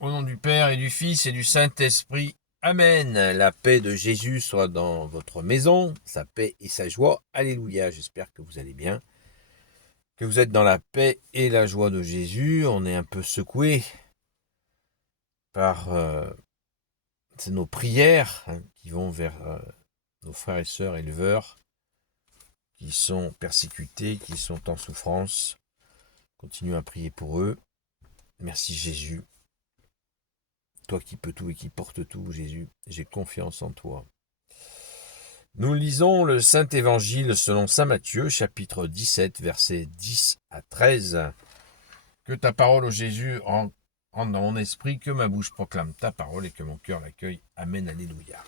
Au nom du Père et du Fils et du Saint-Esprit. Amen. La paix de Jésus soit dans votre maison, sa paix et sa joie. Alléluia. J'espère que vous allez bien, que vous êtes dans la paix et la joie de Jésus. On est un peu secoué par nos prières qui vont vers nos frères et sœurs éleveurs qui sont persécutés, qui sont en souffrance. Continuons à prier pour eux. Merci Jésus. Toi qui peux tout et qui portes tout, Jésus, j'ai confiance en toi. Nous lisons le Saint-Évangile selon saint Matthieu, chapitre 17, versets 10 à 13. Que ta parole, ô Jésus, entre dans mon esprit, que ma bouche proclame ta parole et que mon cœur l'accueille. Amen, alléluia.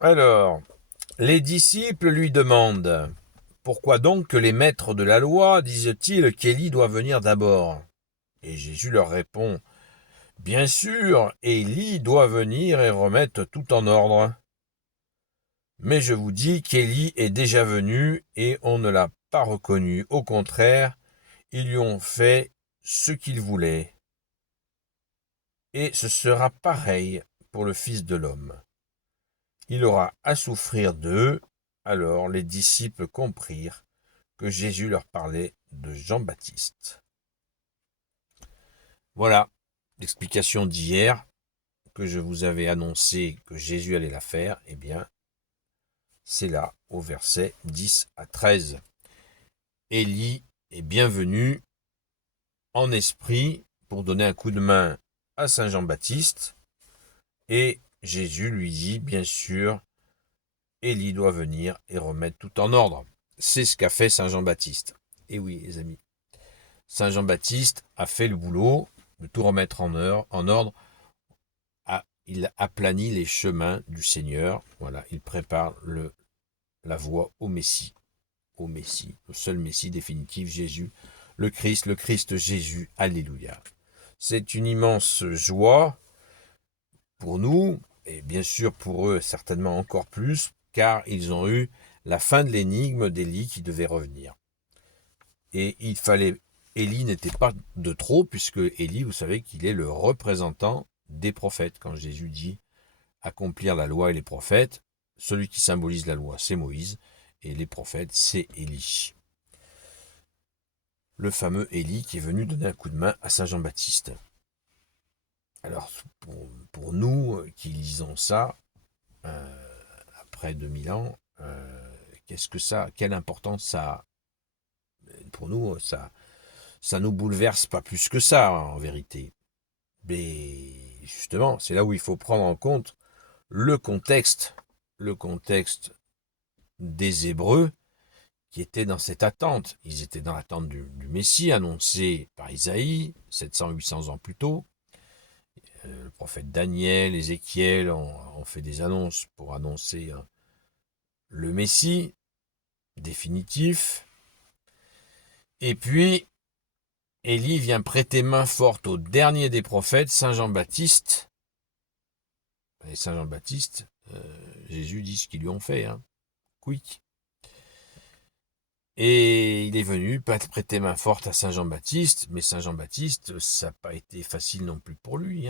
Alors, les disciples lui demandent, pourquoi donc que les maîtres de la loi disent-ils qu'Élie doit venir d'abord? Et Jésus leur répond, bien sûr, Élie doit venir et remettre tout en ordre. Mais je vous dis qu'Élie est déjà venu et on ne l'a pas reconnu. Au contraire, ils lui ont fait ce qu'il voulait. Et ce sera pareil pour le Fils de l'homme. Il aura à souffrir d'eux. Alors les disciples comprirent que Jésus leur parlait de Jean-Baptiste. Voilà l'explication d'hier que je vous avais annoncé que Jésus allait la faire. Eh bien, c'est là au verset 10 à 13. Élie est bienvenu en esprit pour donner un coup de main à Saint Jean-Baptiste, et Jésus lui dit, bien sûr, Élie doit venir et remettre tout en ordre. C'est ce qu'a fait Saint Jean-Baptiste. Et oui, les amis, Saint Jean-Baptiste a fait le boulot de tout remettre en ordre. Il aplanit les chemins du Seigneur. Voilà, il prépare la voie au Messie, au seul Messie définitif, Jésus, le Christ Jésus. Alléluia. C'est une immense joie pour nous, et bien sûr pour eux certainement encore plus, car ils ont eu la fin de l'énigme d'Élie qui devait revenir. Et Élie n'était pas de trop, puisque Élie, vous savez qu'il est le représentant des prophètes. Quand Jésus dit accomplir la loi et les prophètes, celui qui symbolise la loi, c'est Moïse, et les prophètes, c'est Élie. Le fameux Élie qui est venu donner un coup de main à Saint Jean-Baptiste. Alors, pour nous qui lisons ça, après 2000 ans, quelle importance ça a? Pour nous, ça nous bouleverse pas plus que ça, en vérité. Mais justement, c'est là où il faut prendre en compte le contexte des Hébreux qui étaient dans cette attente. Ils étaient dans l'attente du Messie annoncé par Isaïe, 700-800 ans plus tôt. Le prophète Daniel, Ézéchiel ont fait des annonces pour annoncer le Messie définitif. Et puis, Élie vient prêter main forte au dernier des prophètes, Saint Jean-Baptiste. Et Saint Jean-Baptiste, Jésus dit ce qu'ils lui ont fait, quick. Et il est venu prêter main forte à Saint Jean-Baptiste, mais Saint Jean-Baptiste, ça n'a pas été facile non plus pour lui.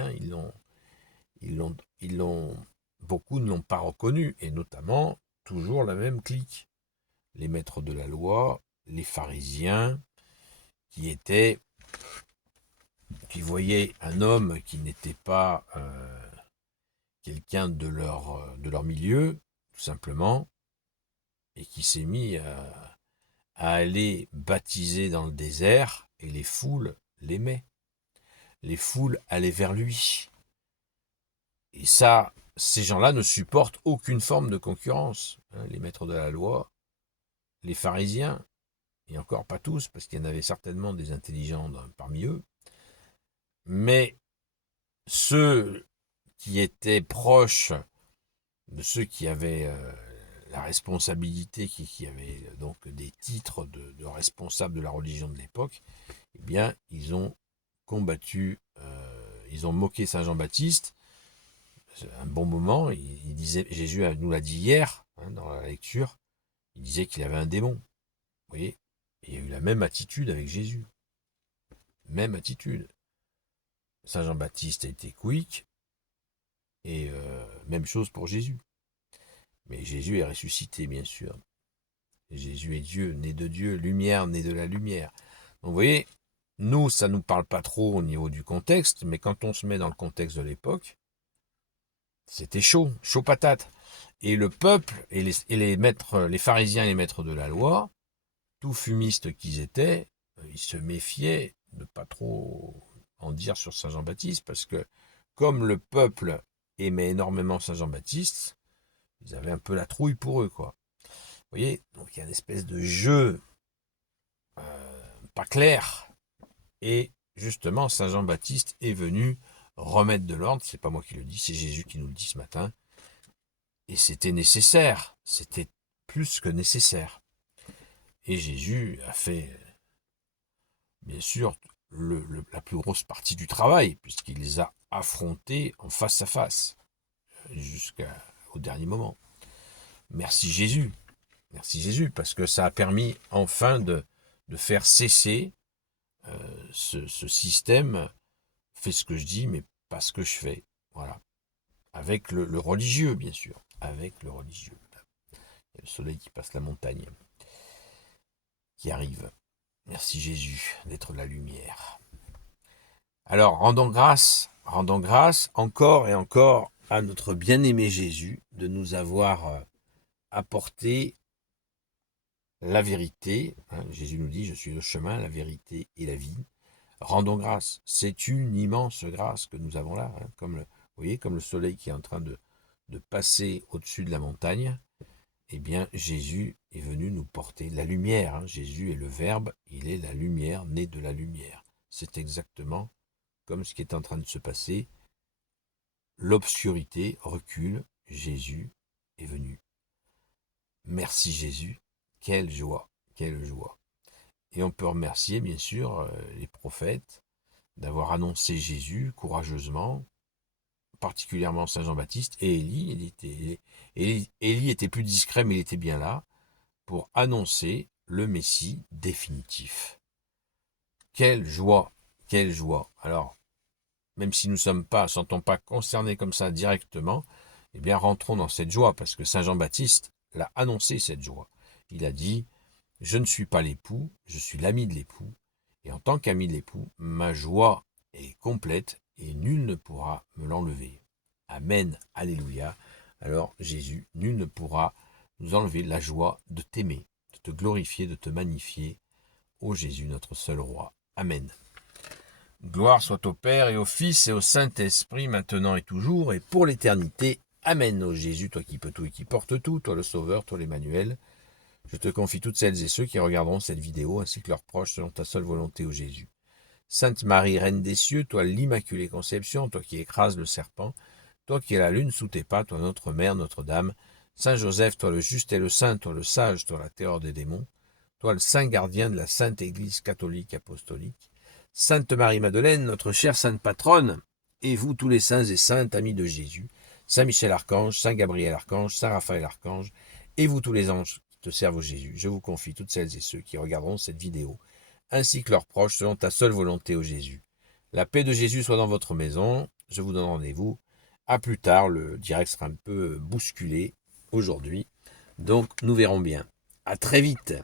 Beaucoup ne l'ont pas reconnu, et notamment toujours la même clique. Les maîtres de la loi, les pharisiens, qui voyaient un homme qui n'était pas quelqu'un de leur milieu, tout simplement, et qui s'est mis à aller baptiser dans le désert, et les foules l'aimaient. Les foules allaient vers lui. Et ça, ces gens-là ne supportent aucune forme de concurrence. Les maîtres de la loi, les pharisiens, et encore pas tous, parce qu'il y en avait certainement des intelligents parmi eux, mais ceux qui étaient proches de ceux qui avaient la responsabilité, qui avaient donc des titres de responsables de la religion de l'époque, eh bien, ils ont combattu, ils ont moqué Saint Jean-Baptiste. Un bon moment, il disait, Jésus nous l'a dit hier, dans la lecture, il disait qu'il avait un démon. Vous voyez, et il y a eu la même attitude avec Jésus. Même attitude. Saint Jean-Baptiste a été quick, et même chose pour Jésus. Mais Jésus est ressuscité, bien sûr. Jésus est Dieu, né de Dieu, lumière, né de la lumière. Donc vous voyez, nous, ça ne nous parle pas trop au niveau du contexte, mais quand on se met dans le contexte de l'époque, c'était chaud, chaud patate. Et le peuple et les maîtres, les pharisiens et les maîtres de la loi, tout fumistes qu'ils étaient, ils se méfiaient de pas trop en dire sur Saint Jean-Baptiste, parce que comme le peuple aimait énormément Saint Jean-Baptiste, ils avaient un peu la trouille pour eux, quoi. Vous voyez, donc il y a une espèce de jeu pas clair, et justement Saint Jean-Baptiste est venu remettre de l'ordre, c'est pas moi qui le dis, c'est Jésus qui nous le dit ce matin, et c'était nécessaire, c'était plus que nécessaire. Et Jésus a fait, bien sûr, la plus grosse partie du travail, puisqu'il les a affrontés en face à face, jusqu'au dernier moment. Merci Jésus, parce que ça a permis enfin de faire cesser ce système, fais ce que je dis, mais pas ce que je fais. Voilà. Avec le religieux, bien sûr. Avec le religieux. Il y a le soleil qui passe la montagne, qui arrive. Merci Jésus d'être la lumière. Alors, rendons grâce encore et encore à notre bien-aimé Jésus de nous avoir apporté la vérité. Jésus nous dit, je suis le chemin, la vérité et la vie. Rendons grâce. C'est une immense grâce que nous avons là. Vous voyez, comme le soleil qui est en train de passer au-dessus de la montagne. Eh bien, Jésus est venu nous porter la lumière. Jésus est le Verbe, il est la lumière, né de la lumière. C'est exactement comme ce qui est en train de se passer. L'obscurité recule, Jésus est venu. Merci Jésus, quelle joie, quelle joie. Et on peut remercier bien sûr les prophètes d'avoir annoncé Jésus courageusement, particulièrement Saint Jean-Baptiste et Élie. Élie était plus discret, mais il était bien là pour annoncer le Messie définitif. Quelle joie, quelle joie. Alors, même si nous ne sentons pas concernés comme ça directement, eh bien rentrons dans cette joie, parce que Saint Jean-Baptiste l'a annoncé cette joie. Il a dit, je ne suis pas l'époux, je suis l'ami de l'époux, et en tant qu'ami de l'époux, ma joie est complète, et nul ne pourra me l'enlever. Amen, alléluia. Alors Jésus, nul ne pourra nous enlever la joie de t'aimer, de te glorifier, de te magnifier. Ô Jésus, notre seul roi. Amen. Gloire soit au Père et au Fils et au Saint-Esprit, maintenant et toujours, et pour l'éternité. Amen. Ô Jésus, toi qui peux tout et qui portes tout, toi le Sauveur, toi l'Emmanuel, je te confie toutes celles et ceux qui regarderont cette vidéo, ainsi que leurs proches, selon ta seule volonté, ô Jésus. Sainte Marie, Reine des cieux, toi l'Immaculée Conception, toi qui écrases le serpent, toi qui es la lune sous tes pas, toi notre Mère, Notre-Dame, Saint Joseph, toi le juste et le saint, toi le sage, toi la terreur des démons, toi le saint gardien de la Sainte Église catholique apostolique, Sainte Marie-Madeleine, notre chère sainte patronne, et vous tous les saints et saintes, amis de Jésus, Saint Michel Archange, Saint Gabriel Archange, Saint Raphaël Archange, et vous tous les anges qui te servent au Jésus, je vous confie toutes celles et ceux qui regarderont cette vidéo, ainsi que leurs proches, selon ta seule volonté, ô Jésus. La paix de Jésus soit dans votre maison, je vous donne rendez-vous. À plus tard, le direct sera un peu bousculé aujourd'hui, donc nous verrons bien. À très vite.